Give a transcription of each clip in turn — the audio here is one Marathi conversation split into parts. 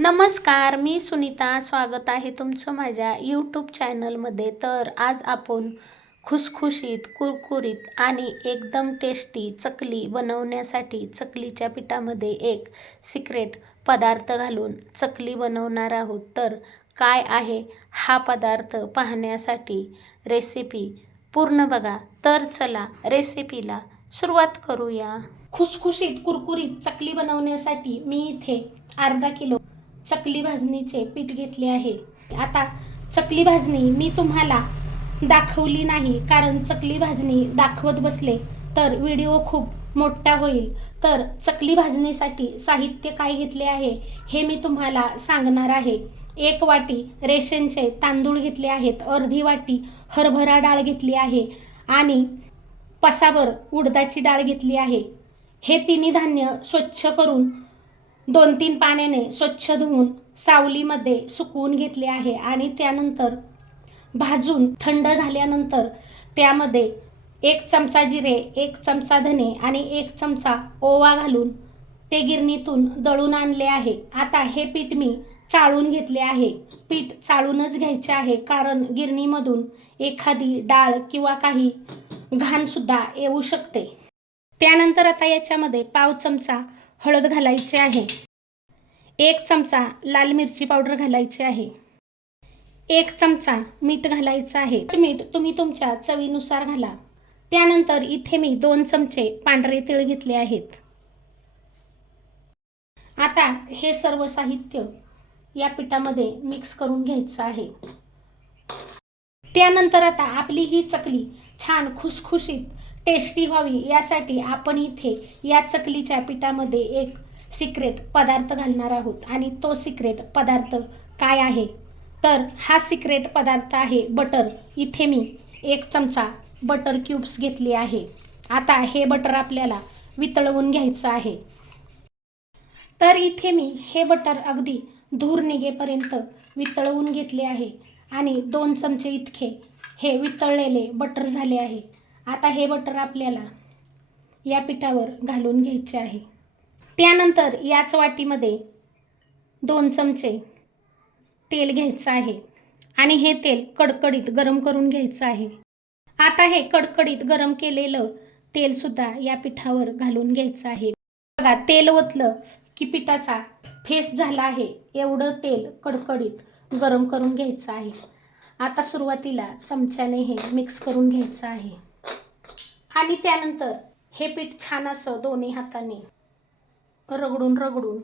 नमस्कार मी सुनीता. स्वागत आहे तुमचं माझ्या यूट्यूब चॅनलमध्ये तर आज आपण खुसखुशीत कुरकुरीत आणि एकदम टेस्टी चकली बनवण्यासाठी चकलीच्या पिठामध्ये एक सिक्रेट पदार्थ घालून चकली बनवणार आहोत. तर काय आहे हा पदार्थ पाहण्यासाठी रेसिपी पूर्ण बघा. तर चला रेसिपीला सुरुवात करूया. खुसखुशीत कुरकुरीत चकली बनवण्यासाठी मी इथे अर्धा किलो चकली भाजणीचे पीठ घेतले आहे. आता चकली भाजणी मी तुम्हाला दाखवली नाही कारण चकली भाजणी दाखवत बसले तर व्हिडिओ खूप मोठा होईल. तर चकली भाजणीसाठी साहित्य काय घेतले आहे हे मी तुम्हाला सांगणार आहे. एक वाटी रेशनचे तांदूळ घेतले आहेत अर्धी वाटी हरभरा डाळ घेतली आहे आणि पसाभर उडदाची डाळ घेतली आहे. हे तिन्ही धान्य स्वच्छ करून दोन तीन पाण्याने स्वच्छ धुवून सावलीमध्ये सुकवून घेतले आहे आणि त्यानंतर भाजून थंड झाल्यानंतर त्यामध्ये एक चमचा जिरे एक चमचा धने आणि एक चमचा ओवा घालून ते गिरणीतून दळून आणले आहे. आता हे पीठ मी चाळून घेतले आहे. पीठ चाळूनच घ्यायचे आहे कारण गिरणीमधून एखादी डाळ किंवा काही घाणसुद्धा येऊ शकते. त्यानंतर आता याच्यामध्ये पाव चमचा हळद घालायचे आहे. एक चमचा लाल मिरची पावडर घालायची आहे. एक चमचा मीठ घालायचं आहे. मीठ तुम्ही तुमच्या चवीनुसार घाला. त्यानंतर इथे मी दोन चमचे पांढरे तीळ घेतले आहेत. आता हे सर्व साहित्य या पिठामध्ये मिक्स करून घ्यायचं आहे. त्यानंतर आता आपली ही चकली छान खुसखुशीत टेस्टी व्हावी यासाठी आपण इथे या चकलीच्या पिठामध्ये एक सिक्रेट पदार्थ घालणार आहोत. आणि तो सिक्रेट पदार्थ काय आहे? तर हा सिक्रेट पदार्थ आहे बटर. इथे मी एक चमचा बटर क्यूब्स घेतली आहे. आता हे बटर आपल्याला वितळवून घ्यायचं आहे. तर इथे मी हे बटर अगदी धूर निघेपर्यंत वितळवून घेतले आहे. आणि दोन चमचे इतके हे वितळलेले बटर झाले आहे. आता हे बटर आपल्याला या पिठावर घालून घ्यायचे आहे. त्यानंतर याच वाटीमध्ये दोन चमचे तेल घ्यायचं आहे. आणि हे तेल कडकडीत गरम करून घ्यायचं आहे. आता हे कडकडीत गरम केलेलं तेलसुद्धा या पिठावर घालून घ्यायचं आहे. बघा तेल ओतलं की पिठाचा फेस झाला आहे. एवढं तेल कडकडीत गरम करून घ्यायचं आहे. आता सुरुवातीला चमच्याने हे मिक्स करून घ्यायचं आहे. आणि त्यानंतर हे पीठ छान असं दोन्ही हाताने रगडून रगडून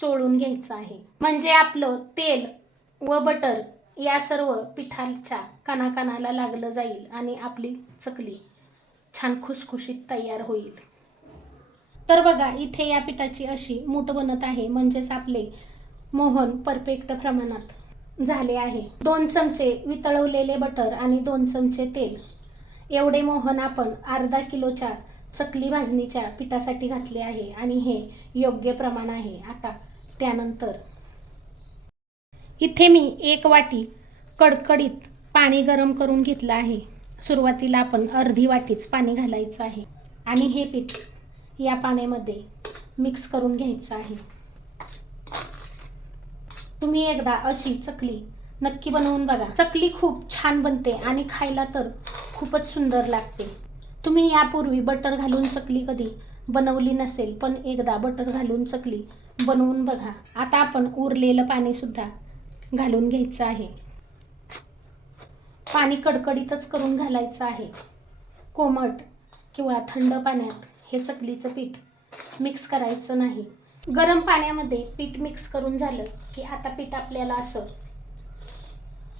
चोळून घ्यायचं आहे. म्हणजे आपलं तेल व बटर या सर्व पिठाच्या कणाकणाला लागलं जाईल आणि आपली चकली छान खुसखुशीत तयार होईल. तर बघा इथे या पिठाची अशी मूठ बनत आहे. म्हणजेच आपले मोहन परफेक्ट प्रमाणात झाले आहे. दोन चमचे वितळवलेले बटर आणि दोन चमचे तेल. एवढे मोहन आपण अर्धा किलोच्या चकली भाजणीच्या पिठासाठी घातले आहे आणि हे योग्य प्रमाण आहे. आता त्यानंतर इथे मी एक वाटी कडकडीत पाणी गरम करून घेतलं आहे. सुरुवातीला आपण अर्धी वाटीच पाणी घालायचं आहे आणि हे पीठ या पाण्यामध्ये मिक्स करून घ्यायचं आहे. तुम्ही एकदा अशी चकली नक्की बनवून बघा. चकली खूप छान बनते आणि खायला तर खूपच सुंदर लागते. तुम्ही यापूर्वी बटर घालून चकली कधी बनवली नसेल पण एकदा बटर घालून चकली बनवून बघा. आता आपण उरलेलं पाणीसुद्धा घालून घ्यायचं आहे. पाणी कडकडीतच करून घालायचं आहे. कोमट किंवा थंड पाण्यात हे चकलीचं पीठ मिक्स करायचं नाही. गरम पाण्यामध्ये पीठ मिक्स करून झालं की आता पीठ आपल्याला असं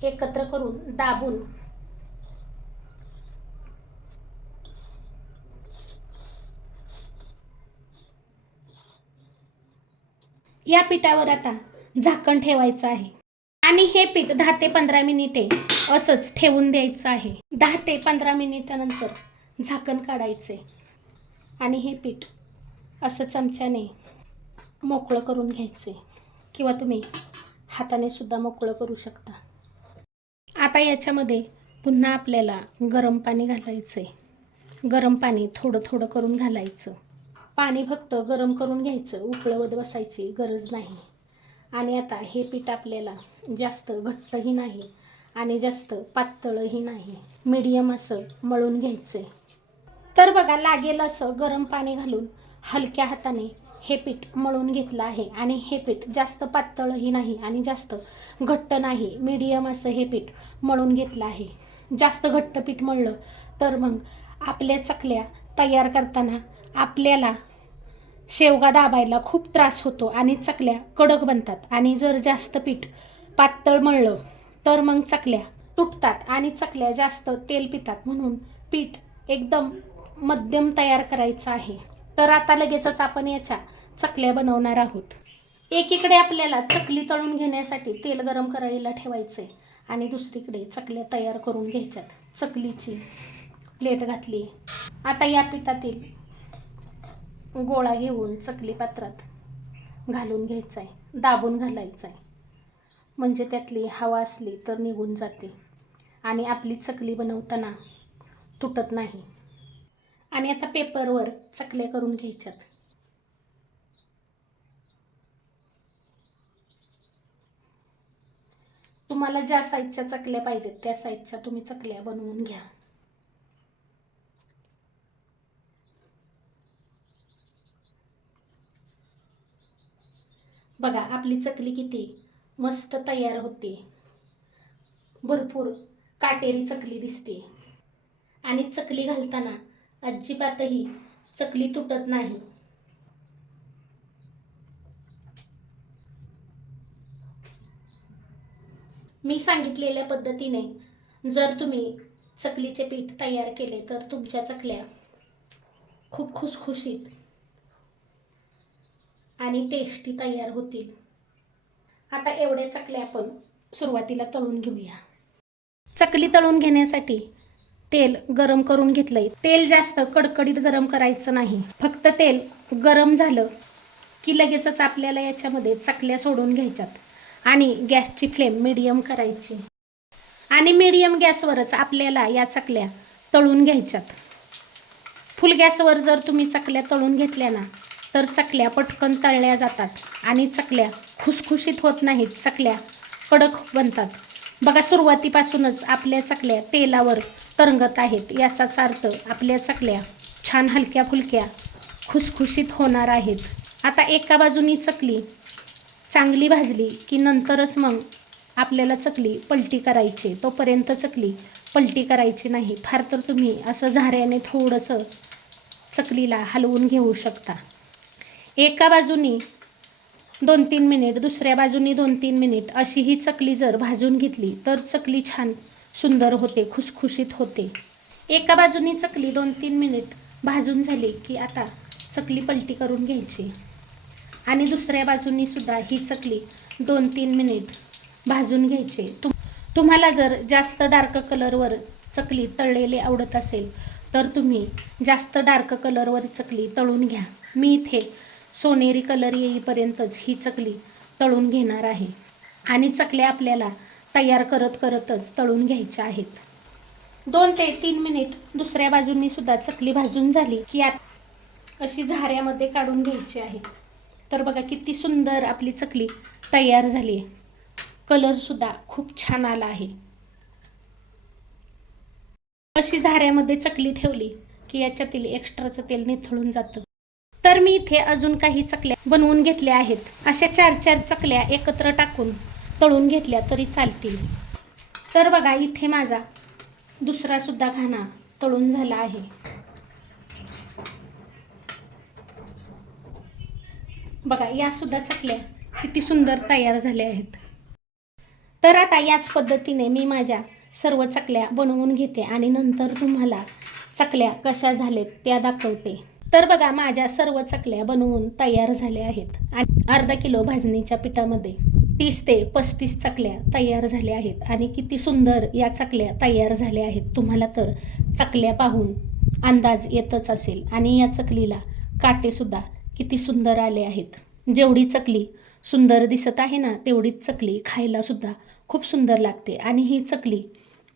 एकत्र करून दाबून या पिठावर आता झाकण ठेवायचं आहे. आणि हे पीठ दहा ते पंधरा मिनिटे असंच ठेवून द्यायचं आहे. दहा ते पंधरा मिनिटानंतर झाकण काढायचे. आणि हे पीठ असं चमच्याने मोकळं करून घ्यायचे. किंवा तुम्ही हाताने सुद्धा मोकळं करू शकता. आता याच्यामध्ये पुन्हा आपल्याला गरम पाणी घालायचं आहे गरम पाणी थोडं थोडं करून घालायचं. पाणी फक्त गरम करून घ्यायचं उकळवत बसायची गरज नाही. आणि आता हे पीठ आपल्याला जास्त घट्टही नाही आणि जास्त पातळही नाही. मीडियम असं मळून घ्यायचं तर बघा लागेल असं गरम पाणी घालून हलक्या हाताने हे पीठ मळून घेतलं आहे. आणि हे पीठ जास्त पातळही नाही आणि जास्त घट्ट नाही. मीडियम असं हे पीठ मळून घेतलं आहे. जास्त घट्ट पीठ मळलं तर मग आपल्या चकल्या तयार करताना आपल्याला शेवगा दाबायला खूप त्रास होतो आणि चकल्या कडक बनतात. आणि जर जास्त पीठ पातळ मळलं तर मग चकल्या तुटतात आणि चकल्या जास्त तेल पितात. म्हणून पीठ एकदम मध्यम तयार करायचं आहे. तर आता लगेचच आपण याच्या चकल्या बनवणार आहोत. एकीकडे आपल्याला चकली तळून घेण्यासाठी तेल गरम करायला ठेवायचे आणि दुसरीकडे चकल्या तयार करून घ्यायच्यात. चकलीची प्लेट घातली आता या पिठातील गोळा घेऊन चकली पात्रात घालून घ्यायचा आहे दाबून घालायचा आहे म्हणजे त्यातली हवा असली तर निघून जाते आणि आपली चकली बनवताना तुटत नाही. आणि आता पेपरवर चकल्या करून घ्यायच्यात. तुम्हाला ज्या साईजच्या चकल्या पाहिजेत त्या साईजच्या तुम्ही चकल्या बनवून घ्या. बघा आपली चकली किती मस्त तयार होते. भरपूर काटेरी चकली दिसते. आणि चकली घालताना अजिबातही चकली तुटत नाही. मी सांगितलेल्या पद्धतीने जर तुम्ही चकलीचे पीठ तयार केले तर तुमच्या चकल्या खूप खुसखुशीत आणि टेस्टी तयार होतील. आता एवढ्या चकल्या आपण सुरुवातीला तळून घेऊया. चकली तळून घेण्यासाठी तेल गरम करून घेतलंय. तेल जास्त कडकडीत गरम करायचं नाही. फक्त तेल गरम झालं की लगेचच आपल्याला याच्यामध्ये चकल्या सोडून घ्यायच्यात आणि गॅसची फ्लेम मिडियम करायची. आणि मिडियम गॅसवरच आपल्याला या चकल्या तळून घ्यायच्यात. फुल गॅसवर जर तुम्ही चकल्या तळून घेतल्या ना तर चकल्या पटकन तळल्या जातात आणि चकल्या खुसखुशीत होत नाहीत. चकल्या कडक बनतात. बघा सुरुवातीपासूनच आपल्या चकल्या तेलावर तरंगत आहेत. याचाच अर्थ आपल्या चकल्या छान हलक्या फुलक्या खुसखुशीत होणार आहेत. आता एका बाजूनी चकली चांगली भाजली की नंतरच मग आपल्याला चकली पलटी करायची. तोपर्यंत चकली पलटी करायची नाही. फार तर तुम्ही असं झाऱ्याने थोडंसं चकलीला हलवून घेऊ शकता. एका बाजूनी दोन तीन मिनिट दुसऱ्या बाजूनी दोन तीन मिनिट अशी ही चकली जर भाजून घेतली तर चकली छान सुंदर होते खुसखुशीत होते. एका बाजूनी चकली दोन तीन मिनिट भाजून झाली की आता चकली पलटी करून घ्यायची. आणि दुसऱ्या बाजूनी सुद्धा ही चकली दोन तीन मिनिट भाजून घ्यायचे. तुम तुम्हाला जर जास्त डार्क कलरवर चकली तळलेली आवडत असेल तर तुम्ही जास्त डार्क कलरवर चकली तळून घ्या. मी इथे सोनेरी कलर येईपर्यंतच ही चकली तळून घेणार आहे. आणि चकल्या आपल्याला तयार करत करतच तळून घ्यायच्या आहेत. दोन ते तीन मिनिट दुसऱ्या बाजूंनी सुद्धा चकली भाजून झाली की आत अशी झाऱ्यामध्ये काढून घ्यायची आहे. तर बघा किती सुंदर आपली चकली तयार झाली आहे. कलरसुद्धा खूप छान आला आहे. अशी झाऱ्यामध्ये चकली ठेवली की याच्यातील एक्स्ट्राचं तेल निथळून जातं. तर मी इथे अजून काही चकल्या बनवून घेतल्या आहेत. अशा चार चार चकल्या एकत्र टाकून तळून घेतल्या तरी चालतील. तर बघा इथे माझा दुसरा सुद्धा घाणा तळून झाला आहे. बघा या सुद्धा चकल्या किती सुंदर तयार झाल्या आहेत. तर आता याच पद्धतीने मी माझ्या सर्व चकल्या बनवून घेते आणि नंतर तुम्हाला चकल्या कशा झाल्यात त्या दाखवते. तर बघा माझ्या सर्व चकल्या बनवून तयार झाल्या आहेत. आणि अर्धा किलो भाजणीच्या पिठामध्ये तीस ते पस्तीस चकल्या तयार झाल्या आहेत. आणि किती सुंदर या चकल्या तयार झाल्या आहेत. तुम्हाला तर चकल्या पाहून अंदाज येतच असेल. आणि या चकलीला काटेसुद्धा किती सुंदर आले आहेत. जेवढी चकली सुंदर दिसत आहे ना तेवढीच चकली खायलासुद्धा खूप सुंदर लागते. आणि ही चकली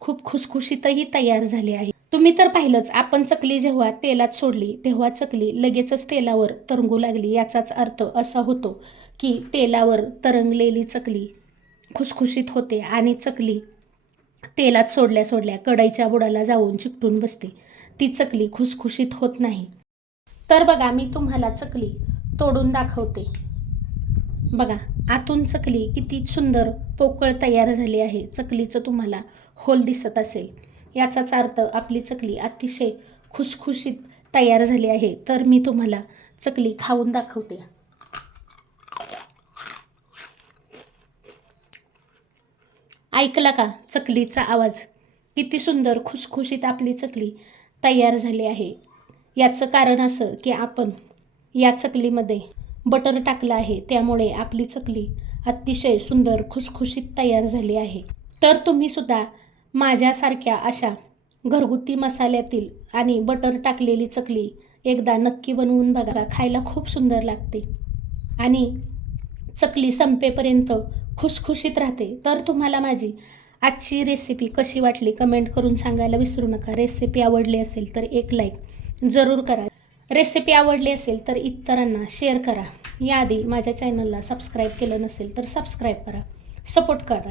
खूप खुसखुशीतही तयार झाली आहे. तुम्ही तर पाहिलंच आपण चकली जेव्हा तेलात सोडली तेव्हा चकली लगेचच तेलावर तरंगू लागली याचाच अर्थ असा होतो की तेलावर तरंगलेली चकली खुसखुशीत होते आणि चकली तेलात सोडल्या सोडल्या कढईच्या बुडाला जाऊन चिकटून बसते. ती चकली खुसखुशीत होत नाही. तर बघा मी तुम्हाला चकली तोडून दाखवते. बघा आतून चकली किती सुंदर पोकळ तयार झाली आहे. चकलीचं तुम्हाला होल दिसत असेल. याचाच अर्थ आपली चकली अतिशय खुसखुशीत तयार झाली आहे. तर मी तुम्हाला चकली खाऊन दाखवते. ऐकला का चकलीचा आवाज? किती सुंदर खुसखुशीत आपली चकली तयार झाली आहे. याचं कारण असं की आपण या चकलीमध्ये बटर टाकलं आहे. त्यामुळे आपली चकली अतिशय सुंदर खुसखुशीत तयार झाली आहे. तर तुम्ही सुद्धा माझ्यासारख्या अशा घरगुती मसाल्यातील आणि बटर टाकलेली चकली एकदा नक्की बनवून बघा. खायला खूप सुंदर लागते. आणि चकली संपेपर्यंत खुसखुशीत राहते. तर तुम्हाला माझी आजची रेसिपी कशी वाटली कमेंट करून सांगायला विसरू नका. रेसिपी आवडली असेल तर एक लाईक जरूर करा. रेसिपी आवडली असेल तर इतरांना शेअर करा. याआधी माझ्या चॅनलला सबस्क्राईब केलं नसेल तर सबस्क्राईब करा. सपोर्ट करा.